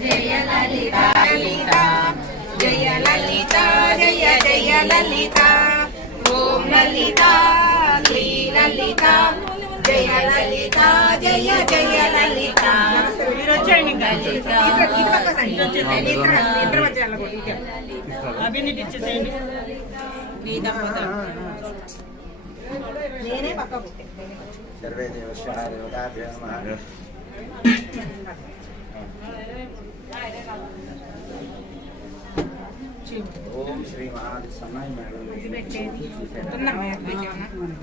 జయ లలిత జయ లలిత జయ జయ లలిత ఓం లలిత శ్రీ లలిత జయ లలిత జయ జయ లలిత అభినీతి ఇచ్చేసేయండి నేనే పక్కకు సర్వే దేవస్య దేవతాభ్యో నమః ఓం శ్రీ మహాది సన్నాయి మేడం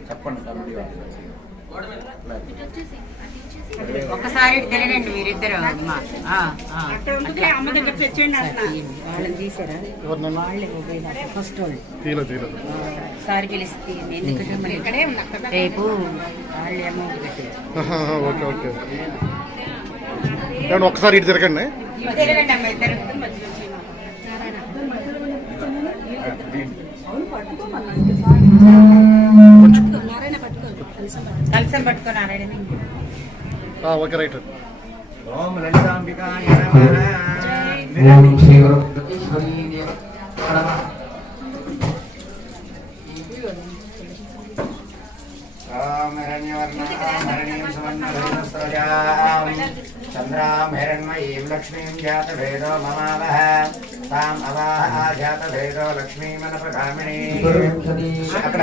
చెప్పండి. ఒకసారి తిరగండి మీరిద్దరు. అమ్మా. దగ్గర వాళ్ళని తీసారా? వాళ్ళే ఫస్ట్ వాళ్ళు. తీయలేదు తీయలేదు. ఒకసారి గెలిస్తే ఎందుకంటే మరి ఇక్కడే ఉంది అక్కడ రేపు వాళ్ళు అమౌంట్ పెట్టారు ఆహా, ఓకే ఓకే. ఏమన్నా ఒక్కసారి ఇటు తిరగండి. తిరగండి అమ్మ ఇద్దరు. కలసం పట్టుకున్నారా ఆ, ఓకే రైట్ ఓం లలితాంబికాయ నమః ఓం శ్రీ వరప్రదేశ్వరీ దేవ నమః ఓం హిరణ్యవర్ణాం హరిణీం సువర్ణభైరస్రజాం చంద్రాం హిరణ్మయీం లక్ష్మీం జాతభేదో మమావహ తాం అవాహ జాతభేదో లక్ష్మీమనపగామిని అక్కడ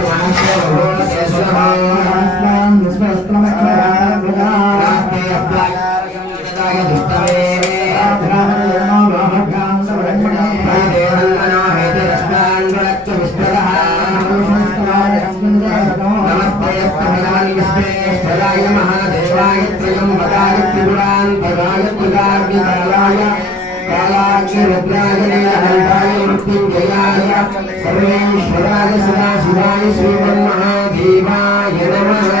सदाय महादेवाय त्र्यम्बकाय त्रिपुरान्तकाय प्रदार्मिकालाय कालाक्षरुद्राय नीलहन्ताय मृत्युञ्जयाय सर्वेश्वराय सदाशिवाय श्रीमन्महादेवाय नमः।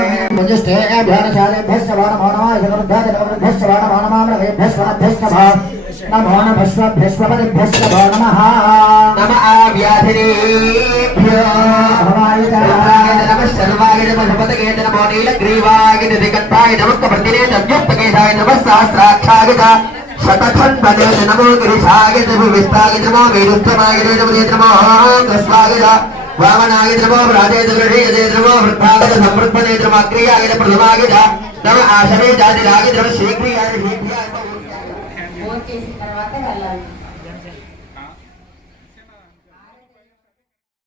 నమో నమస్వభ్యస్వపదిభ్యస్వ నమ నమ ఆవ్యాధినేభ్యో నమ శర్వాయ నమ సుపతకే నమో నీలగ్రీవాయ నిధికట్టాయ నమః ప్రతినే తద్యుక్తకేశాయ నమ సహస్రాక్షాగత శతఖండనే నమో గిరిశాయ నమో విస్తాయ నమో వేరుత్తమాయ నమో నమో కస్వాయ వామనాయ నమో రాజేంద్ర గృహేంద్ర నమో వృద్ధాగత సమృద్ధనే నమో అగ్రియాయ ప్రథమాయ నమ ఆశనే జాతిరాయ నమ శీఘ్రియాయ శీఘ్రియాయ ఫోన్ చేసిన తర్వాత వెళ్ళాలి